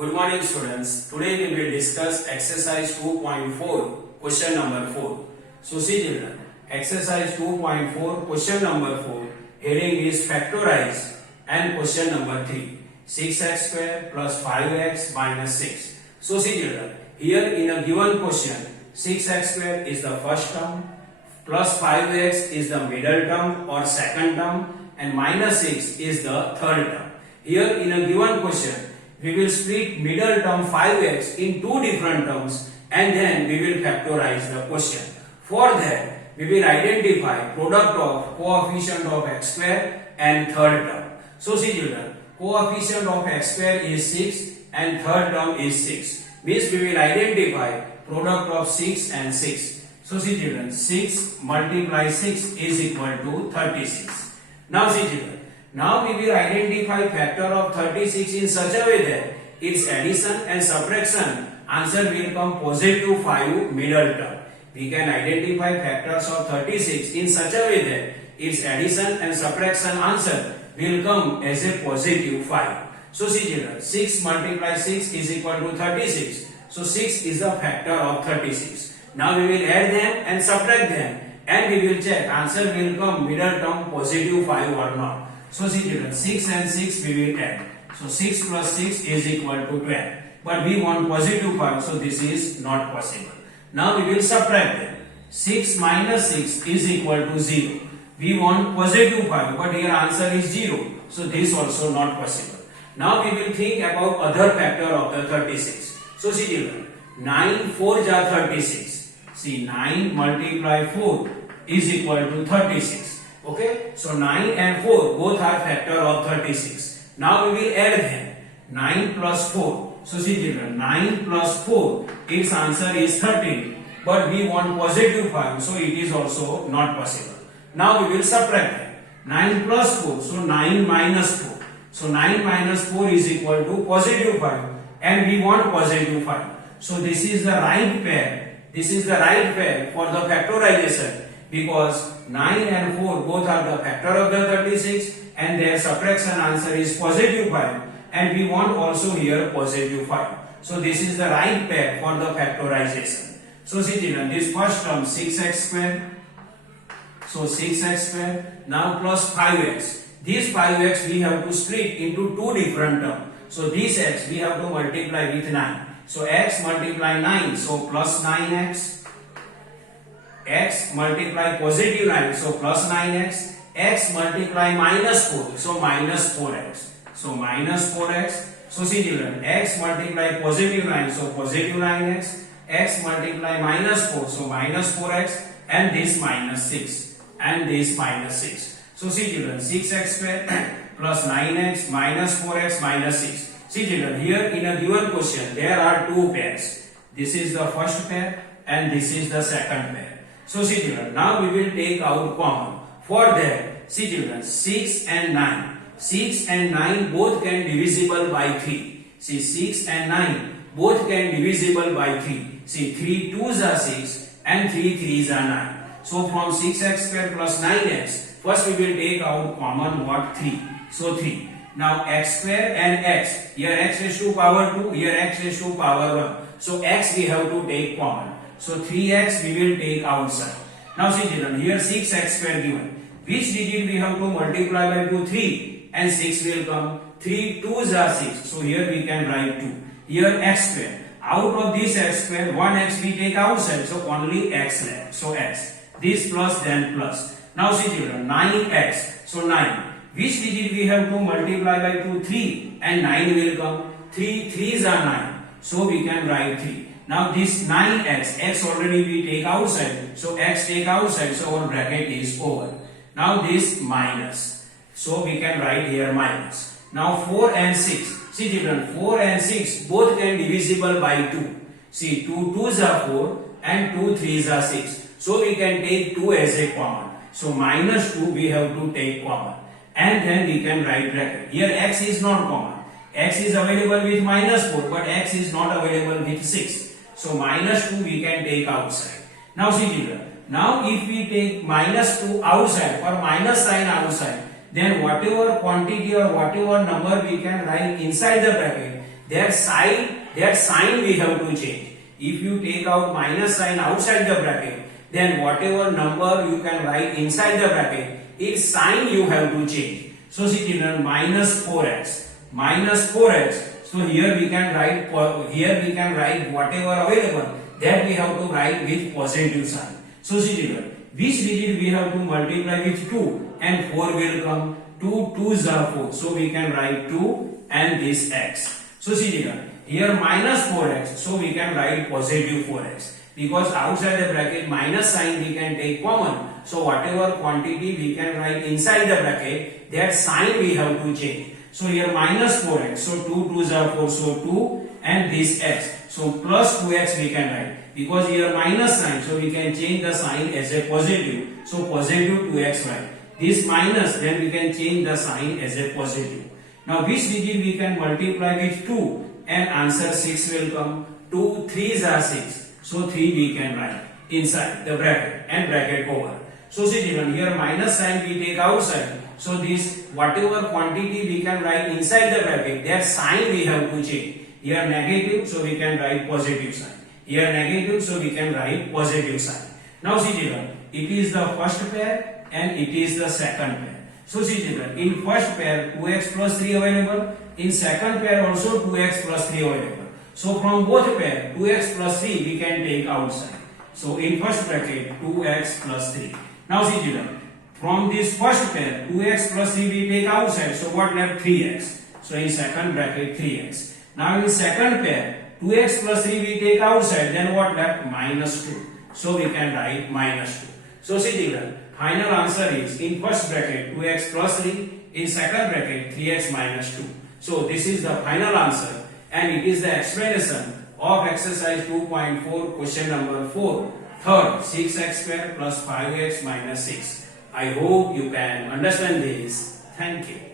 Good morning students. Today we will discuss exercise 2.4 question number 4. So see children, exercise 2.4 question number 4 heading is factorize and question number 3 6x square plus 5x minus 6. So see children, here in a given question 6x square is the first term plus 5x is the middle term or second term and minus 6 is the third term. Here in a given question we will split middle term 5x in two different terms and then we will factorize the question. For that, we will identify product of coefficient of x square and third term. So see children, coefficient of x square is 6 and third term is 6. Means we will identify product of 6 and 6. So see children, 6 multiply 6 is equal to 36. Now see children, now we will identify factor of 36 in such a way that its addition and subtraction answer will come positive 5 middle term. We can identify factors of 36 in such a way that its addition and subtraction answer will come as a positive 5. So see children, 6 multiply 6 is equal to 36. So 6 is the factor of 36. Now we will add them and subtract them and we will check answer will come middle term positive 5 or not. So see children, 6 and 6 we will add. So 6 plus 6 is equal to 12. But we want positive 5, so this is not possible. Now we will subtract them. 6 minus 6 is equal to 0. We want positive 5, but here answer is 0. So this also not possible. Now we will think about other factor of the 36. So see children, 9 4 ja 36. See 9 multiply 4 is equal to 36. Okay, so 9 and 4 both are factor of 36. Now we will add them. 9 plus 4. So see children, 9 plus 4, its answer is 13. But we want positive 5, so it is also not possible. Now we will subtract them. 9 plus 4, so 9 minus 4. So 9 minus 4 is equal to positive 5. And we want positive 5. So this is the right pair. This is the right pair for the factorization. Because 9 and 4 both are the factor of the 36 and their subtraction answer is positive 5 and we want also here positive 5. So this is the right pair for the factorization. So see children, this first term 6x square. So 6x square now plus 5x. This 5x we have to split into two different terms. So this x we have to multiply with 9. So x multiply 9, so plus 9x. X multiply positive 9, so plus 9x. X multiply minus 4, so minus 4x. So minus 4x. So see children, x multiply positive 9, so positive 9x. X multiply minus 4, so minus 4x. And this minus 6. And this minus 6. So see children, 6x square plus 9x minus 4x minus 6. See children, here in a given question, there are two pairs. This is the first pair and this is the second pair. So see children, now we will take out common. For that, see children, 6 and 9. 6 and 9 both can divisible by 3. See 6 and 9 both can divisible by 3. See 3 2s are 6 and 3 3s are 9. So from 6x square plus 9x, first we will take out common what 3. So 3. Now x square and x. Here x raised to power 2, here x raised to power 1. So x we have to take common. So 3x we will take outside. Now see children, here 6x square given. Which digit we have to multiply by 2? 3 and 6 will come. 3 2s are 6. So here we can write 2. Here x square. Out of this x square, 1x we take outside. So only x left. So x. This plus then plus. Now see children, 9x. So 9. Which digit we have to multiply by 2? 3 and 9 will come. 3 3s are 9. So we can write 3. Now this 9x, x already we take outside, so x take outside, so our bracket is over. Now this minus, so we can write here minus. Now 4 and 6, see children, 4 and 6 both can divisible by 2. See 2 2s are 4 and 2 3s are 6. So we can take 2 as a common. So minus 2 we have to take common. And then we can write bracket. Here x is not common. X is available with minus 4 but x is not available with 6. So minus 2 we can take outside. Now see children, now if we take minus 2 outside or minus sign outside, then whatever quantity or whatever number we can write inside the bracket, that sign we have to change. If you take out minus sign outside the bracket, then whatever number you can write inside the bracket, its sign you have to change. So see children, minus 4x. So here we can write whatever available, that we have to write with positive sign. So see children, which digit we have to multiply with 2 and 4 will come. 2 2s are 4. So we can write 2 and this x. So see children, here minus 4x, so we can write positive 4x. Because outside the bracket minus sign we can take common. So whatever quantity we can write inside the bracket, that sign we have to change. So here minus 4x, so 2 2s are 4, so 2 and this x. So plus 2x we can write. Because here minus sign, so we can change the sign as a positive. So positive 2x right. This minus, then we can change the sign as a positive. Now which digit we can multiply with 2 and answer 6 will come. 2 3s are 6. So 3 we can write inside the bracket and bracket over. So see children, here minus sign we take outside. So this whatever quantity we can write inside the bracket, that sign we have to change. Here negative, so we can write positive sign. Here negative, so we can write positive sign. Now see children, it is the first pair and it is the second pair. So see children, in first pair 2x plus 3 available, in second pair also 2x plus 3 available. So from both pair 2x plus 3 we can take outside. So in first bracket 2x plus 3. Now see children, from this first pair 2x plus 3 we take outside. So what left? 3x. So in second bracket 3x. Now in second pair 2x plus 3 we take outside. Then what left? Minus 2. So we can write minus 2. So see children, final answer is in first bracket 2x plus 3, in second bracket 3x minus 2. So this is the final answer. And it is the explanation of exercise 2.4 question number 4. Third, 6x square plus 5x minus 6. I hope you can understand this. Thank you.